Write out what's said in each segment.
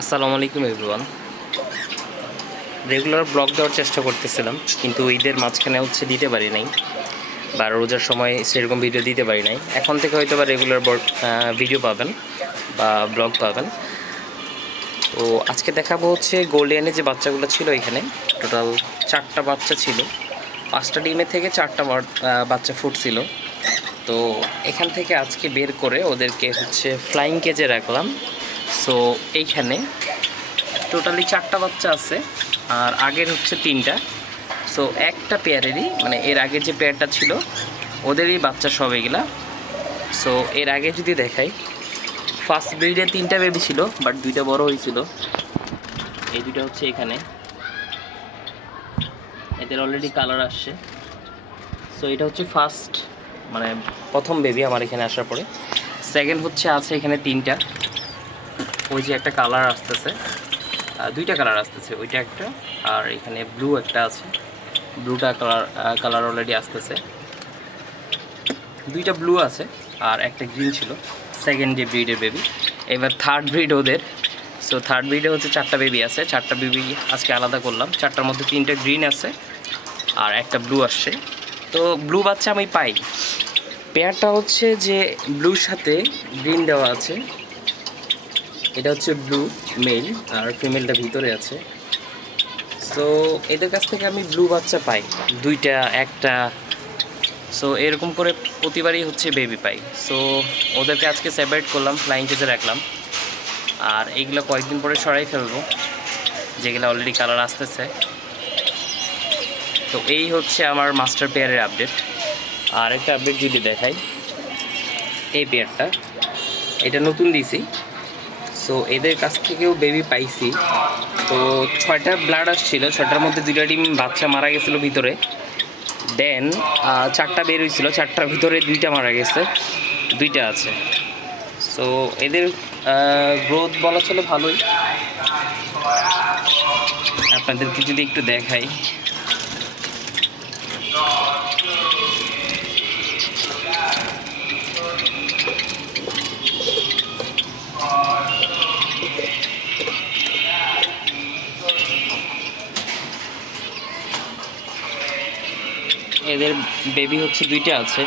আসসালামু আলাইকুম everyone regular blog দেওয়ার চেষ্টা করতেছিলাম, কিন্তু ঈদের মাঝখানে হচ্ছে দিতে পারি নাই বা রোজার সময় সেরকম ভিডিও দিতে পারি নাই। এখন থেকে হয়তো বা রেগুলার ভিডিও পাবেন বা ব্লগ পাবেন। তো আজকে দেখাবো হচ্ছে গোল্ডিয়ানে যে বাচ্চাগুলো ছিল এখানে টোটাল চারটা বাচ্চা ছিল। পাঁচটা ডিমের থেকে চারটা বাচ্চা ফুটছিল তো এখান থেকে আজকে বের করে ওদেরকে হচ্ছে ফ্লাইং কেজে রাখলাম। সো এইখানে টোটালি চারটা বাচ্চা আছে, আর আগের হচ্ছে তিনটা। সো একটা পেয়ারেরই মানে এর আগে যে পেয়ারটা ছিল, ওদেরই বাচ্চা সব এগুলা। সো এর আগে যদি দেখাই ফার্স্ট ব্রিডে তিনটা বেবি ছিল বাট দুইটা বড় হয়েছিল। এই দুইটা হচ্ছে এখানে। এদের অলরেডি কালার আসছে। সো এটা হচ্ছে ফার্স্ট মানে প্রথম বেবি আমার এখানে আসার পরে। সেকেন্ড হচ্ছে আছে এখানে তিনটা। ওই যে একটা কালার আসতেছে দুইটা কালার আসতেছে, ওইটা একটা, আর এখানে ব্লু একটা আছে। ব্লুটা কালার কালার অলরেডি আসতেছে। দুইটা ব্লু আছে, আর একটা গ্রিন ছিল সেকেন্ড যে ব্রিডের বেবি এবার থার্ড ব্রিড ওদের। সো থার্ড ব্রিডে হচ্ছে চারটা বেবি আছে। চারটা বেবি আজকে আলাদা করলাম। চারটার মধ্যে তিনটা গ্রিন আছে, আর একটা ব্লু আসছে। তো ব্লু বাচ্চা আমি পাই। পেয়ারটা হচ্ছে যে ব্লুর সাথে গ্রিন দেওয়া আছে। এটা হচ্ছে ব্লু মেল আর ফিমেলটা ভিতরে আছে। সো এদের কাছ থেকে আমি ব্লু বাচ্চা পাই। দুইটা, একটা। সো এরকম করে প্রতিবারই হচ্ছে বেবি পাই। সো ওদেরকে আজকে সেপারেট করলাম ফ্লাইং কেজে রাখলাম। আর এইগুলো কয়েকদিন পরে সরাই ফেলব, যেগুলো অলরেডি কালার আসতেছে। তো এই হচ্ছে আমার মাস্টার পেয়ারের আপডেট আর একটা আপডেট যদি দেখাই, এই পেয়ারটা এটা নতুন দিছি। সো এদের কাছ থেকেও বেবি পাইছি। তো, ছয়টা ব্লাড আসছিল। ছয়টার মধ্যে দুইটা ডিম বাচ্চা মারা গেছিল ভিতরে। দেন চারটা বের হয়েছিল চারটার ভিতরে দুইটা মারা গেছে। দুইটা আছে। সো এদের গ্রোথ বলা চলে ভালোই। আপনাদেরকে যদি একটু দেখাই। এদের বেবি হচ্ছে দুইটা আছে।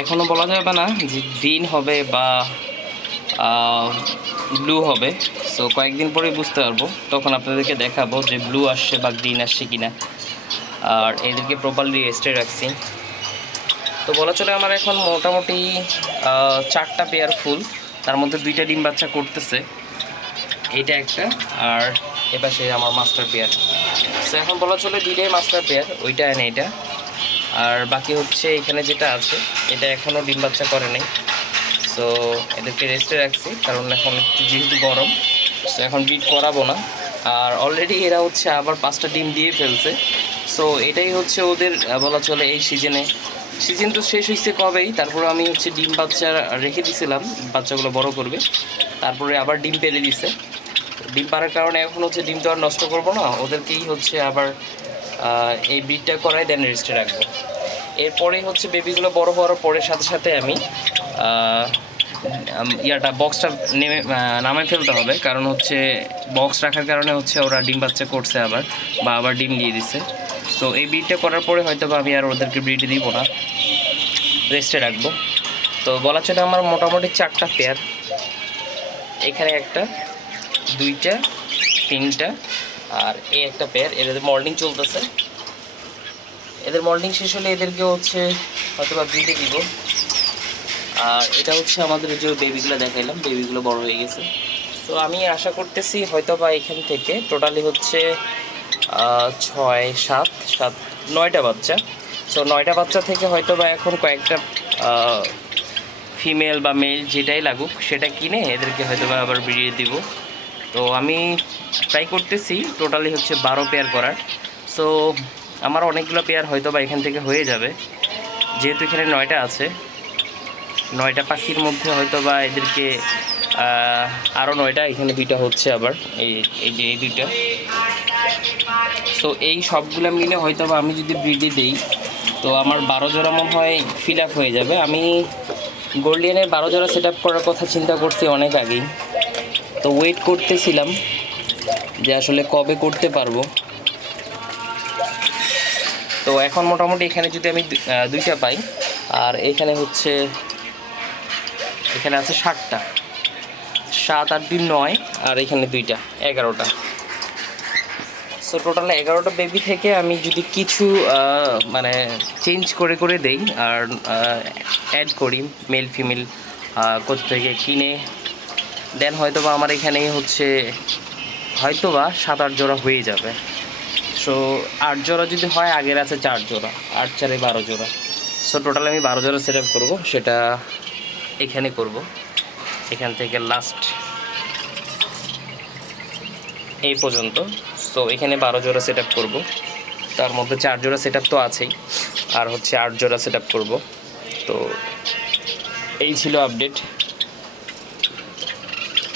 এখনও বলা যাবে না যে গ্রিন হবে বা ব্লু হবে। সো কয়েকদিন পরেই বুঝতে পারব। তখন আপনাদেরকে দেখাবো যে ব্লু আসছে বা গ্রিন আসছে কিনা। আর এদেরকে প্রপারলি রেস্টে রাখছি। তো বলা চলে আমার এখন মোটামুটি চারটা পেয়ার ফুল তার মধ্যে দুইটা ডিম বাচ্চা করতেছে। এটা একটা। আর এপাশে আমার মাস্টার পেয়ার তো এখন বলা চলে দুইটাই মাস্টার পেয়ার ওইটা আর এইটা। আর বাকি হচ্ছে এখানে যেটা আছে, এটা এখনও ডিম বাচ্চা করে নাই। সো এদেরকে রেস্টে রাখছি, কারণ এখন একটু যেহেতু গরম সো এখন বিট করাবো না। আর অলরেডি এরা হচ্ছে আবার পাঁচটা ডিম দিয়ে ফেলছে। সো এটাই হচ্ছে ওদের বলা চলে এই সিজনে সিজন তো শেষ হয়েছে কবেই, তারপরে আমি হচ্ছে ডিম বাচ্চা রেখে দিয়েছিলাম বাচ্চাগুলো বড় করবে। তারপরে আবার ডিম পেরে দিছে। ডিম পাড়ার কারণে এখন হচ্ছে ডিম তো আর নষ্ট করব না, ওদেরকেই হচ্ছে আবার এই ব্রিডটা করাই দেন রেস্টে রাখব। এরপরেই হচ্ছে বেবিগুলো বড় হওয়ার পরের সাথে সাথে আমি ইয়াটা বক্সটা নেমে নামে ফেলতে হবে। কারণ হচ্ছে বক্স রাখার কারণে হচ্ছে ওরা ডিম বাচ্চা করছে আবার, বা আবার ডিম দিয়ে দিচ্ছে তো এই ব্রিডটা করার পরে হয়তো আমি আর ওদেরকে ব্রিড দিব না। রেস্টে রাখব। তো বলা চলে আমার মোটামুটি চারটা পেয়ার এখানে একটা, দুইটা, তিনটা আর এই একটা পেয়ার এদের মর্নিং চলতেছে। এদের মর্নিং শেষ হলে এদেরকে হচ্ছে হয়তো বা ব্রিডে দিব। আর এটা হচ্ছে আমাদের যে বেবিগুলো দেখাইলাম বেবিগুলো বড় হয়ে গেছে। তো আমি আশা করতেছি হয়তো বা এখান থেকে টোটালি হচ্ছে ছয়, সাত সাত, নয়টা বাচ্চা। সো নয়টা বাচ্চা থেকে হয়তো বা এখন কয়েকটা ফিমেল বা মেল যেটাই লাগুক, সেটা কিনে এদেরকে হয়তো বা আবার বিড়িয়ে দিব। তো আমি ট্রাই করতেছি টোটালি হচ্ছে বারো পেয়ার করার। সো আমার অনেকগুলো পেয়ার হয়তো বা এখান থেকে হয়ে যাবে। যেহেতু এখানে নয়টা আছে, নয়টা পাখির মধ্যে হয়তো বা এদেরকে আরও নয়টা এখানে দুইটা হচ্ছে আবার, এই এই যে, এই দুইটা। সো এই সবগুলো মিলে হয়তো বা আমি যদি ব্রিডে দেই, তো আমার বারো জোড়া মনে হয় ফিল আপ হয়ে যাবে। আমি গোল্ডিয়ানের বারো জোড়া সেট আপ করার কথা চিন্তা করছি অনেক আগেই। তো ওয়েট করতেছিলাম যে আসলে কবে করতে পারব। তো এখন মোটামুটি এখানে যদি আমি দুইটা পাই, আর এখানে হচ্ছে, এখানে আছে ষাটটা সাত, আট দিন নয়, আর এখানে দুইটা, এগারোটা। সো টোটাল এগারোটা বেবি থেকে আমি যদি কিছু মানে চেঞ্জ করে করে দেই, আর অ্যাড করি মেল ফিমেল কোথা থেকে কিনে দেন হয়তো বা আমার এখানে হচ্ছে হয়তো বা সাত আট জোড়া হয়ে যাবে। সো আট জোড়া যদি হয়, আগের আছে চার জোড়া, আট চারে বারো জোড়া। সো টোটাল আমি বারো জোড়া সেট আপ করব, সেটা এখানে করব। এখান থেকে লাস্ট এই পর্যন্ত। সো এখানে বারো জোড়া সেট আপ করব। তার মধ্যে চার জোড়া সেট তো আছেই। আর হচ্ছে আট জোড়া সেট করব। তো এই ছিল আপডেট